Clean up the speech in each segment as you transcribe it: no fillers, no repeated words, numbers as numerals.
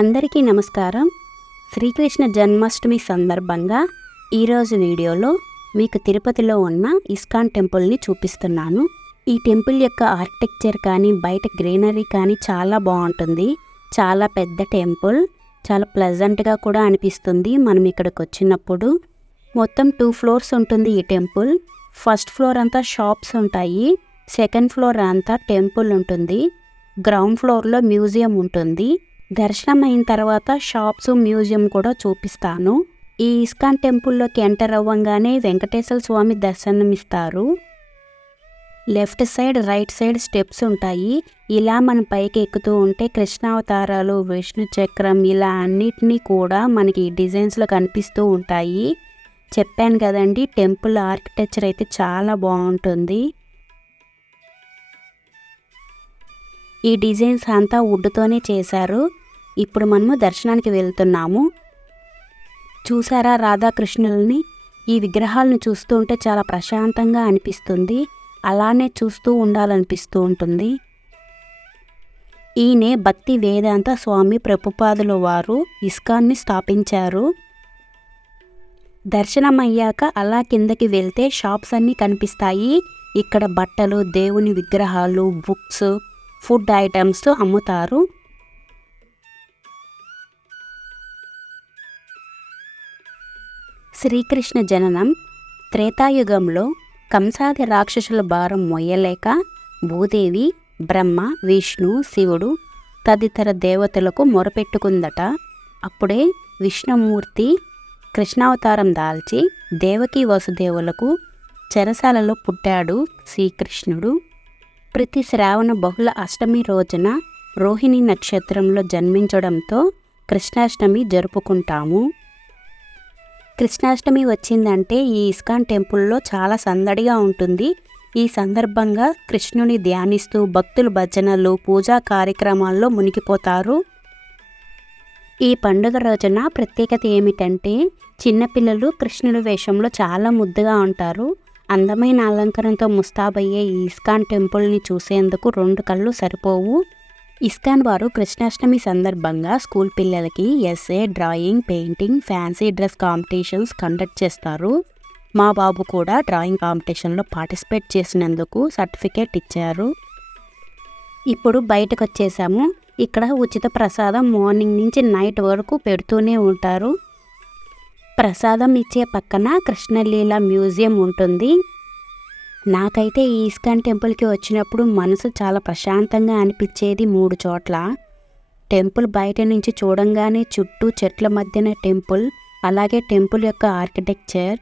అందరికీ నమస్కారం. శ్రీకృష్ణ జన్మాష్టమి సందర్భంగా ఈరోజు వీడియోలో మీకు తిరుపతిలో ఉన్న ఇస్కాన్ టెంపుల్ని చూపిస్తున్నాను. ఈ టెంపుల్ యొక్క ఆర్కిటెక్చర్ కానీ బయట గ్రీనరీ కానీ చాలా బాగుంటుంది. చాలా పెద్ద టెంపుల్, చాలా ప్లెజెంట్గా కూడా అనిపిస్తుంది మనం ఇక్కడికి వచ్చినప్పుడు. మొత్తం 2 ఫ్లోర్స్ ఉంటుంది ఈ టెంపుల్. ఫస్ట్ ఫ్లోర్ అంతా షాప్స్ ఉంటాయి, సెకండ్ ఫ్లోర్ అంతా టెంపుల్ ఉంటుంది, గ్రౌండ్ ఫ్లోర్లో మ్యూజియం ఉంటుంది. దర్శనం అయిన తర్వాత షాప్స్, మ్యూజియం కూడా చూపిస్తాను. ఈ ఇస్కాన్ టెంపుల్లోకి ఎంటర్ అవ్వగానే వెంకటేశ్వర స్వామి దర్శనమిస్తారు. Left side, right side steps ఉంటాయి. ఇలా మనం పైకి ఎక్కుతూ ఉంటే కృష్ణావతారాలు, విష్ణు చక్రం ఇలా అన్నిటినీ కూడా మనకి డిజైన్స్లో కనిపిస్తూ ఉంటాయి. చెప్పాను కదండి, టెంపుల్ ఆర్కిటెక్చర్ అయితే చాలా బాగుంటుంది. ఈ డిజైన్స్ అంతా వుడ్తోనే చేశారు. ఇప్పుడు మనము దర్శనానికి వెళ్తున్నాము. చూసారా రాధాకృష్ణుల్ని? ఈ విగ్రహాలను చూస్తూ ఉంటే చాలా ప్రశాంతంగా అనిపిస్తుంది, అలానే చూస్తూ ఉండాలనిపిస్తూ ఉంటుంది. ఈయనే భక్తి వేదాంత స్వామి ప్రభుపాదుల వారు ఇస్కాన్ని స్థాపించారు. దర్శనం అయ్యాక అలా కిందకి వెళ్తే షాప్స్ అన్నీ కనిపిస్తాయి. ఇక్కడ బట్టలు, దేవుని విగ్రహాలు, బుక్స్, ఫుడ్ ఐటమ్స్ అమ్ముతారు. శ్రీకృష్ణ జననం త్రేతాయుగంలో కంసాది రాక్షసుల భారం మొయ్యలేక భూదేవి బ్రహ్మ, విష్ణు, శివుడు తదితర దేవతలకు మొరపెట్టుకుందట. అప్పుడే విష్ణుమూర్తి కృష్ణావతారం దాల్చి దేవకీ వసుదేవులకు చెరసాలలో పుట్టాడు శ్రీకృష్ణుడు. ప్రతి శ్రావణ బహుళ అష్టమి రోజున రోహిణి నక్షత్రంలో జన్మించడంతో కృష్ణాష్టమి జరుపుకుంటాము. కృష్ణాష్టమి వచ్చిందంటే ఈ ఇస్కాన్ టెంపుల్లో చాలా సందడిగా ఉంటుంది. ఈ సందర్భంగా కృష్ణుని ధ్యానిస్తూ భక్తులు భజనలు, పూజా కార్యక్రమాల్లో మునిగిపోతారు. ఈ పండుగ రోజున ప్రత్యేకత ఏమిటంటే చిన్నపిల్లలు కృష్ణుడి వేషంలో చాలా ముద్దుగా ఉంటారు. అందమైన అలంకరణతో ముస్తాబయ్యే ఈ ఇస్కాన్ టెంపుల్ని చూసేందుకు 2 కళ్ళు సరిపోవు. ఇస్కాన్ వారు కృష్ణాష్టమి సందర్భంగా స్కూల్ పిల్లలకి essay, drawing, painting, fancy dress competitions conduct చేస్తారు. మా బాబు కూడా డ్రాయింగ్ కాంపిటీషన్లో పార్టిసిపేట్ చేసినందుకు సర్టిఫికేట్ ఇచ్చారు. ఇప్పుడు బయటకు వచ్చేసాము. ఇక్కడ ఉచిత ప్రసాదం మార్నింగ్ నుంచి నైట్ వరకు పెడుతూనే ఉంటారు. ప్రసాదం ఇచ్చే పక్కన కృష్ణలీల మ్యూజియం ఉంటుంది. నాకైతే ఈ ఇస్కాన్ టెంపుల్కి వచ్చినప్పుడు మనసు చాలా ప్రశాంతంగా అనిపించేది 3 చోట్ల. టెంపుల్ బయట నుంచి చూడంగానే చుట్టూ చెట్ల మధ్యన టెంపుల్, అలాగే టెంపుల్ యొక్క ఆర్కిటెక్చర్.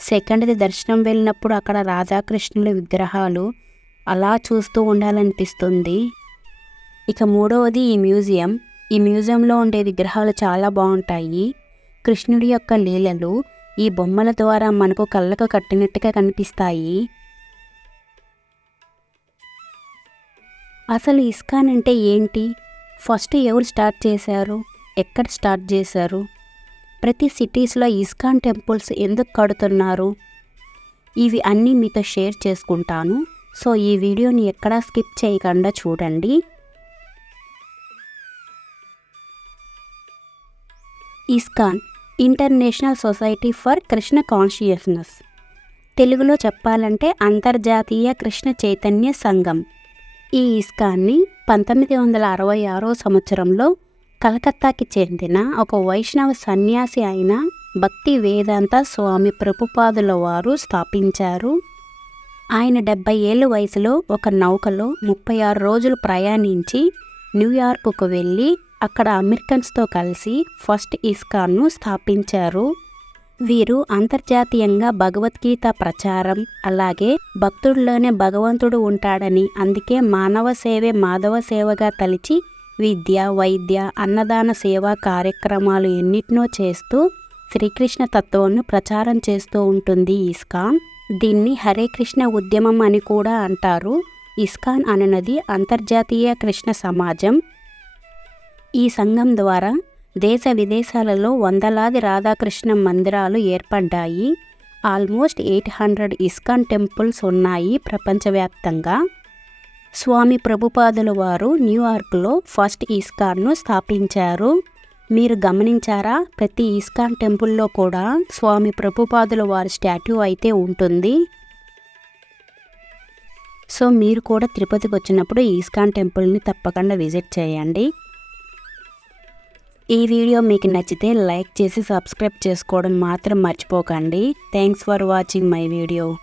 సెకండ్ది దర్శనం వెళ్ళినప్పుడు అక్కడ రాధాకృష్ణుల విగ్రహాలు అలా చూస్తూ ఉండాలనిపిస్తుంది. ఇక 3వది ఈ మ్యూజియం. ఈ మ్యూజియంలో ఉండే విగ్రహాలు చాలా బాగుంటాయి. కృష్ణుడి యొక్క లీలలు ఈ బొమ్మల ద్వారా మనకు కళ్ళకు కట్టినట్టుగా కనిపిస్తాయి. అసలు ఇస్కాన్ అంటే ఏంటి? ఫస్ట్ ఎవరు స్టార్ట్ చేశారు? ఎక్కడ స్టార్ట్ చేశారు? ప్రతి సిటీస్లో ఇస్కాన్ టెంపుల్స్ ఎందుకు కడుతున్నారు? ఇవి అన్నీ మీతో షేర్ చేసుకుంటాను. సో ఈ వీడియోని ఎక్కడా స్కిప్ చేయకుండా చూడండి. ISKCON international society for Krishna consciousness. తెలుగులో చెప్పాలంటే అంతర్జాతీయ కృష్ణ చైతన్య సంఘం. ఈ ఇస్కాన్ని 1966 సంవత్సరంలో కలకత్తాకి చెందిన ఒక వైష్ణవ సన్యాసి అయిన భక్తి వేదాంత స్వామి ప్రభుపాదుల వారు స్థాపించారు. ఆయన 70 ఏళ్ళ వయసులో ఒక నౌకలో 36 రోజులు ప్రయాణించి న్యూయార్క్కు వెళ్ళి అక్కడ అమెరికన్స్తో కలిసి ఫస్ట్ ఇస్కాన్ను స్థాపించారు. వీరు అంతర్జాతీయంగా భగవద్గీత ప్రచారం, అలాగే భక్తుడిలోనే భగవంతుడు ఉంటాడని, అందుకే మానవ సేవే మాధవ సేవగా తలిచి విద్య, వైద్య, అన్నదాన సేవా కార్యక్రమాలు ఎన్నిటినో చేస్తూ శ్రీకృష్ణ తత్వాన్ని ప్రచారం చేస్తూ ఉంటుంది ఇస్కాన్. దీన్ని హరే కృష్ణ ఉద్యమం అని కూడా అంటారు. ఇస్కాన్ అనునది అంతర్జాతీయ కృష్ణ సమాజం. ఈ సంఘం ద్వారా దేశ విదేశాలలో వందలాది రాధాకృష్ణ మందిరాలు ఏర్పడ్డాయి. ఆల్మోస్ట్ 800 ఇస్కాన్ టెంపుల్స్ ఉన్నాయి ప్రపంచవ్యాప్తంగా. స్వామి ప్రభుపాదుల వారు న్యూయార్క్లో ఫస్ట్ ISKCONను స్థాపించారు. మీరు గమనించారా, ప్రతి ISKCON టెంపుల్లో కూడా స్వామి ప్రభుపాదుల వారి స్టాట్యూ అయితే ఉంటుంది. సో మీరు కూడా తిరుపతికి వచ్చినప్పుడు ISKCON టెంపుల్ని తప్పకుండా విజిట్ చేయండి. ఈ వీడియో మీకు నచ్చితే లైక్ చేసి సబ్స్క్రైబ్ చేసుకోవడం మాత్రం మర్చిపోకండి. Thanks for watching my video.